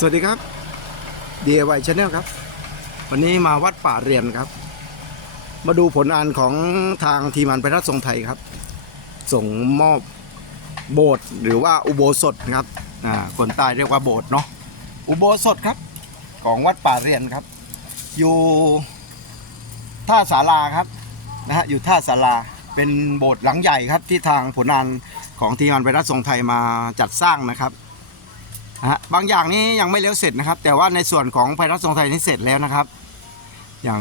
สวัสดีครับ DIY Channel ครับ วันนี้มาวัดป่าเรียนครับ มาดูผลงานของทางทีมงานไปรัฐทรงไทยครับ ส่งมอบโบสถ์หรือว่าอุโบสถครับอ่าคนใต้เรียกว่าโบสถ์เนาะอุโบสถครับ ของวัดป่าเรียนครับ อยู่ท่าศาลาครับนะฮะอยู่ท่าศาลาเป็นโบสถ์หลังใหญ่ครับที่ทางผลงานของทีมงานไปรัฐทรงไทยมาจัดสร้างนะครับ ฮะบางอย่างนี้ยังไม่แล้วเสร็จนะครับ แต่ว่าในส่วนของไพรัสทรงไทยนี่เสร็จแล้วนะครับ อย่าง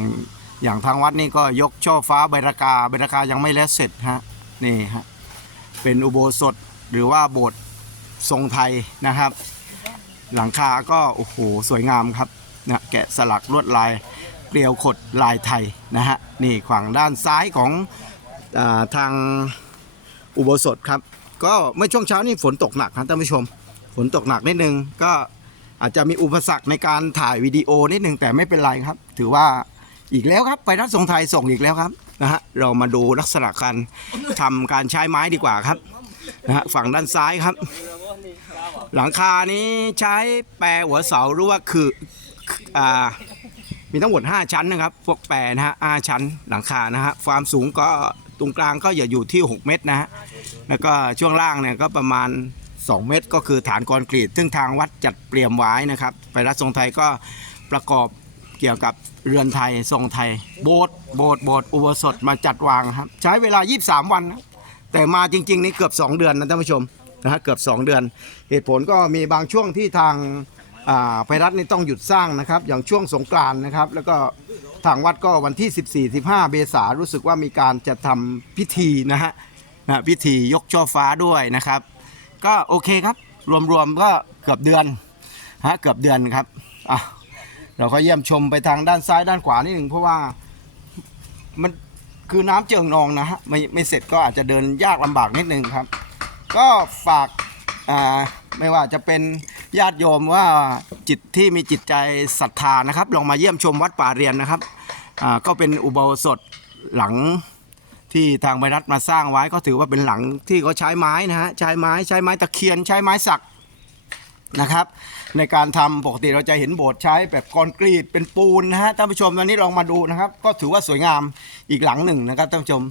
อย่างทางวัดนี่ก็ยกช่อฟ้าใบรากาใบรากายังไม่แล้วเสร็จฮะนี่ฮะเป็นอุโบสถหรือว่าโบสถ์ทรงไทยนะครับ หลังคาก็โอ้โหสวยงามครับนะแกะสลักลวดลายเกลียวขดลายไทยนะฮะนี่ฝั่งด้านซ้ายของอาทางอุโบสถครับ ก็เมื่อช่วงเช้านี่ฝนตกหนักครับท่านผู้ชม ฝนตกหนักนิดนึงก็อาจจะมีอุปสรรคในการถ่ายวิดีโอนิดนึงแต่ไม่เป็นไรครับ ถือว่าอีกแล้วครับไปรัฐทรงไทยส่งอีกแล้วครับนะฮะเรามาดูลักษณะการทำการใช้ไม้ดีกว่าครับนะฮะฝั่งด้านซ้ายครับ หลังคานี้ใช้แปรหัวเสาหรือว่าคืออ่ามีทั้งหมด 5 ชั้นนะครับ พวกแปรนะฮะห้าชั้นหลังคานะฮะความสูงก็ตรงกลางก็อย่าอยู่ที่ 6 เมตรนะฮะแล้วก็ช่วงล่างเนี่ยก็ประมาณ 2 เมตร ก็คือฐานคอนกรีต ซึ่งทางวัดจัดเตรียมไว้นะครับ ไปรัฐทรงไทยก็ประกอบเกี่ยวกับเรือนไทยทรงไทย โบสถ์โบสถ์โบสถ์อุโบสถมาจัดวางครับ ใช้เวลา 23 วันนะแต่มาจริง ๆ นี่เกือบ 2 เดือนนะท่านผู้ชมนะฮะเกือบ 2 เดือน เหตุผลก็มีบางช่วงที่ทางไพรัฐนี่ต้องหยุดสร้างนะครับ อย่างช่วงสงกรานนะครับ แล้วก็ทางวัดก็วันที่ 14-15เมษารู้สึกว่ามีการจะทำพิธีนะฮะนะพิธียกช่อฟ้าด้วยนะครับ ก็โอเคครับ รวมๆก็เกือบเดือนฮะเกือบเดือนครับอะเราก็เยี่ยมชมไปทางด้านซ้ายด้านขวานิดหนึ่งเพราะว่ามันคือน้ำเจิ่งนองนะฮะไม่ไม่เสร็จก็อาจจะเดินยากลำบากนิดนึงครับ ก็ฝากอ่าไม่ว่าจะเป็นญาติโยมว่าจิตที่มีจิตใจศรัทธานะครับ ลองมาเยี่ยมชมวัดป่าเรียนนะครับอ่าก็เป็นอุโบสถหลัง ที่ทางไวรัฐมาสร้างไว้ก็ถือว่าเป็นหลังที่เขาใช้ไม้นะฮะใช้ไม้ใช้ไม้ตะเคียนใช้ไม้สักนะครับ ในการทำปกติเราจะเห็นโบสถ์ใช้แบบคอนกรีตเป็นปูนนะฮะท่านผู้ชมตอนนี้ลองมาดูนะครับ ก็ถือว่าสวยงามอีกหลังหนึ่งนะครับท่านผู้ชม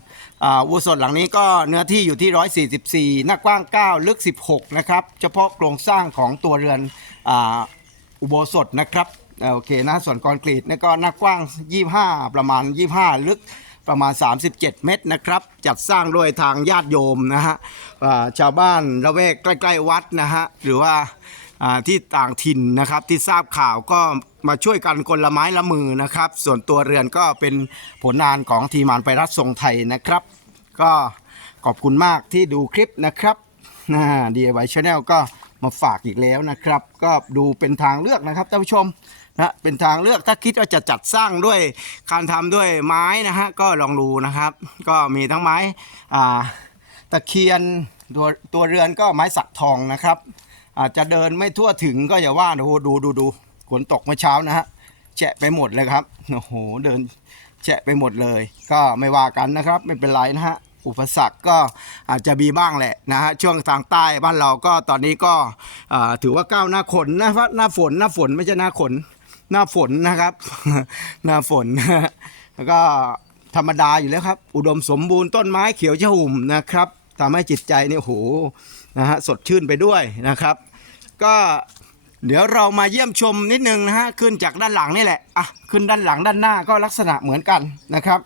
อ่าอุโบสถหลังนี้ก็เนื้อที่อยู่ที่ 144 หน้ากว้าง 9 ลึก 16 นะครับ เฉพาะโครงสร้างของตัวเรือนอ่าอุโบสถนะครับโอเคนะส่วนคอนกรีตนี่ก็หน้ากว้าง 25 ประมาณ 25 ลึก ประมาณ 37 เมตรนะครับ จัดสร้างโดยทางญาติโยมนะฮะชาวบ้านละแวกใกล้ ๆ วัดนะฮะหรือว่าที่ต่างถิ่นนะครับที่ทราบข่าวก็มาช่วยกันคนละไม้ละมือนะครับ ส่วนตัวเรือนก็เป็นผลงานของทีมงานไปรัฐทรงไทยนะครับ ก็ขอบคุณมากที่ดูคลิปนะครับนะ DIY Channel ก็มาฝากอีกแล้วนะครับ ก็ดูเป็นทางเลือกนะครับท่านผู้ชม นะเป็นทางเลือกถ้าคิดว่าจะจัดสร้างด้วยการทำด้วยไม้นะฮะก็ลองดูนะครับ ก็มีทั้งไม้ตะเคียนตัวตัวเรือนก็ไม้สักทองนะครับ อาจจะเดินไม่ทั่วถึงก็อย่าว่าดูดูดูดูฝนตกเมื่อเช้านะฮะแฉะไปหมดเลยครับโอ้โหเดินแฉะไปหมดเลย ก็ไม่ว่ากันนะครับไม่เป็นไรนะฮะอุปสรรคก็อาจจะมีบ้างแหละนะฮะช่วงทางใต้บ้านเราก็ตอนนี้ก็ถือว่าก้าวหน้าขนนะหน้าฝนหน้าฝนไม่ใช่หน้าขน หน้าฝนนะครับ หน้าฝนแล้วก็ธรรมดาอยู่แล้วครับ อุดมสมบูรณ์ต้นไม้เขียวชอุ่มนะครับทำให้จิตใจเนี่ยโหนะฮะสดชื่นไปด้วยนะครับ ก็เดี๋ยวเรามาเยี่ยมชมนิดนึงนะฮะขึ้นจากด้านหลังนี่แหละอะขึ้นด้านหลังด้านหน้าก็ลักษณะเหมือนกันนะครับ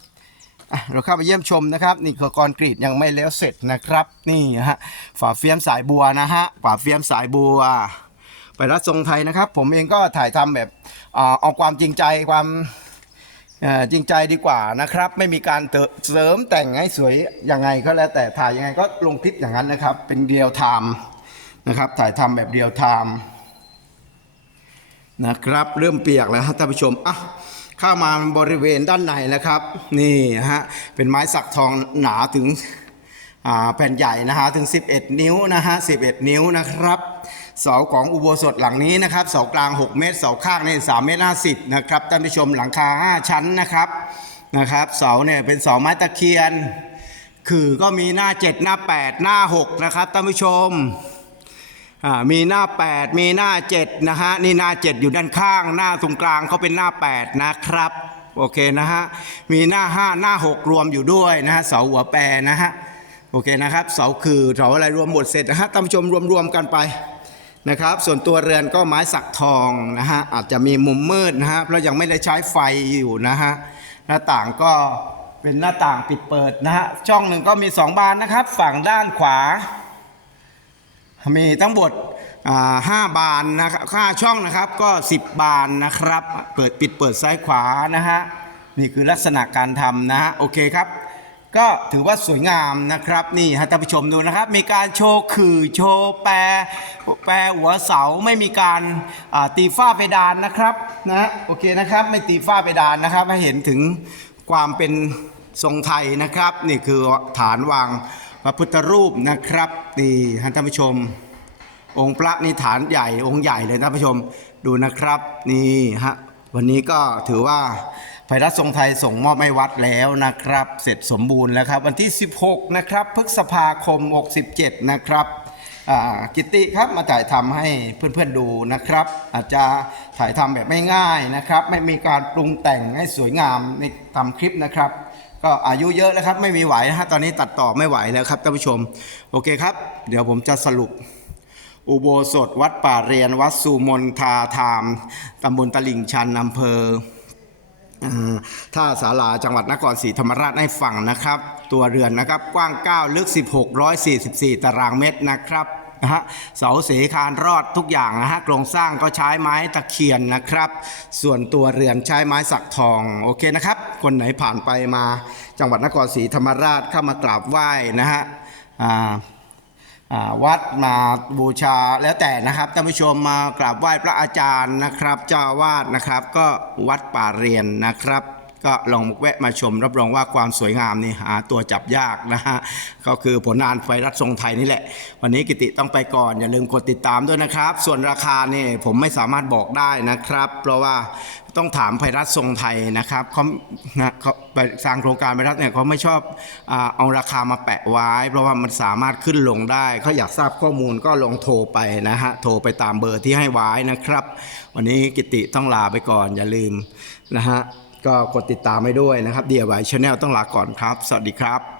เราเข้าไปเยี่ยมชมนะครับ นี่คือคอนกรีตยังไม่แล้วเสร็จนะครับ นี่ฮะฝาเฟียมสายบัวนะฮะฝาเฟียมสายบัว ไปรัฐทรงไทยนะครับ ผมเองก็ถ่ายทำแบบอ่าเอาความจริงใจความจริงใจดีกว่านะครับ ไม่มีการเติเสริมแต่งให้สวยยังไงก็แล้วแต่ถ่ายยังไงก็ลงคลิปอย่างนั้นนะครับ เป็นเรียลไทม์นะครับ ถ่ายทำแบบเรียลไทม์นะครับ เริ่มเปียกแล้วท่านผู้ชมอะเข้ามาบริเวณด้านในนะครับ นี่ฮะเป็นไม้สักทองหนาถึงแผ่นใหญ่นะฮะถึง 11 นิ้วนะฮะ11 นิ้วนะครับ เสาของอุโบสถหลังนี้นะครับเสากลาง 6 เมตรเสาข้างนี่3เมตร50นะครับท่านผู้ชมหลังคา 5 ชั้นนะครับนะครับเสาเนี่ยเป็นเสาไม้ตะเคียน คือก็มีหน้า 7 หน้า 8 หน้า 6 นะครับท่านผู้ชมมีหน้า 8 มีหน้า 7 นะฮะนี่หน้า 7 อยู่ด้านข้าง หน้าตรงกลางเขาเป็นหน้า 8 นะครับโอเคนะฮะมีหน้า 5 หน้า 6 รวมอยู่ด้วยนะฮะเสาหัวแปรนะฮะโอเคนะครับเสาคือเสาอะไรรวมหมดเสร็จนะฮะท่านผู้ชมรวมๆกันไป นะครับ ส่วนตัวเรือนก็ไม้สักทองนะฮะอาจจะมีมุมมืดนะฮะเพราะยังไม่ได้ใช้ไฟอยู่นะฮะหน้าต่างก็เป็นหน้าต่างปิดเปิดนะฮะช่องหนึ่งก็มี 2 บานนะครับ ฝั่งด้านขวา มีทั้งหมดห้าบานนะครับค่าช่องนะครับก็ 10 บานนะครับ เปิดปิดเปิดซ้ายขวานะฮะนี่คือลักษณะการทำนะฮะโอเคครับ ก็ถือว่าสวยงามนะครับนี่ฮะท่านผู้ชมดูนะครับ มีการโชว์ขื่อโชว์แปรแปรหัวเสาไม่มีการตีฝ้าเพดานนะครับนะโอเคนะครับไม่ตีฝ้าเพดานนะครับให้เห็นถึงความเป็นทรงไทยนะครับ นี่คือฐานวางพระพุทธรูปนะครับนี่ฮะท่านผู้ชม องค์พระนี่ฐานใหญ่องค์ใหญ่เลยท่านผู้ชมดูนะครับนี่ฮะวันนี้ก็ถือว่า ไพรัสทรงไทยส่งมอบให้วัดแล้วนะครับ เสร็จสมบูรณ์แล้วครับ วันที่ 16 นะครับพฤษภาคม 67 นะครับกิตติครับมาถ่ายทำให้เพื่อนๆดูนะครับ อาจจะถ่ายทำแบบไม่ง่ายนะครับ ไม่มีการปรุงแต่งให้สวยงามในทำคลิปนะครับ ก็อายุเยอะแล้วครับ ไม่มีไหวนะฮะตอนนี้ตัดต่อไม่ไหวแล้วครับท่านผู้ชม โอเคครับ เดี๋ยวผมจะสรุปอุโบสถวัดป่าเรียนวัดสุมนทาธามตำบลตลิ่งชันอำเภอ ท่าสาราจังหวัดนครศรีธรรมราชให้ฟังนะครับ ตัวเรือนนะครับกว้าง 9 ลึก 1644 ตารางเมตรนะครับนะฮะเสาเสคานรอดทุกอย่างนะฮะโครงสร้างก็ใช้ไม้ตะเคียนนะครับ ส่วนตัวเรือนใช้ไม้สักทองโอเคนะครับ คนไหนผ่านไปมาจังหวัดนครศรีธรรมราชเข้ามากราบไหว้นะฮะอ่า วัดมาบูชาแล้วแต่นะครับท่านผู้ชมมากราบไหว้พระอาจารย์นะครับ เจ้าวาดนะครับ ก็วัดป่าเรียนนะครับ ก็ลองแวะมาชม รับรองว่าความสวยงามนี่หาตัวจับยากนะฮะก็คือผลงานไฟรัฐทรงไทยนี่แหละ วันนี้กิติต้องไปก่อนอย่าลืมกดติดตามด้วยนะครับ ส่วนราคาเนี่ยผมไม่สามารถบอกได้นะครับ เพราะว่าต้องถามไพรัฐทรงไทยนะครับเขาเขาไปสร้างโครงการไพรัฐเนี่ยเขาไม่ชอบอเอาราคามาแปะไว้ เพราะว่ามันสามารถขึ้นลงได้เขาอยากทราบข้อมูลก็ลองโทรไปนะฮะโทรไปตามเบอร์ที่ให้ไว้นะครับ วันนี้กิติต้องลาไปก่อนอย่าลืมนะฮะ ก็กดติดตามไปด้วยนะครับ DIY Channel ต้องลาก่อนครับ สวัสดีครับ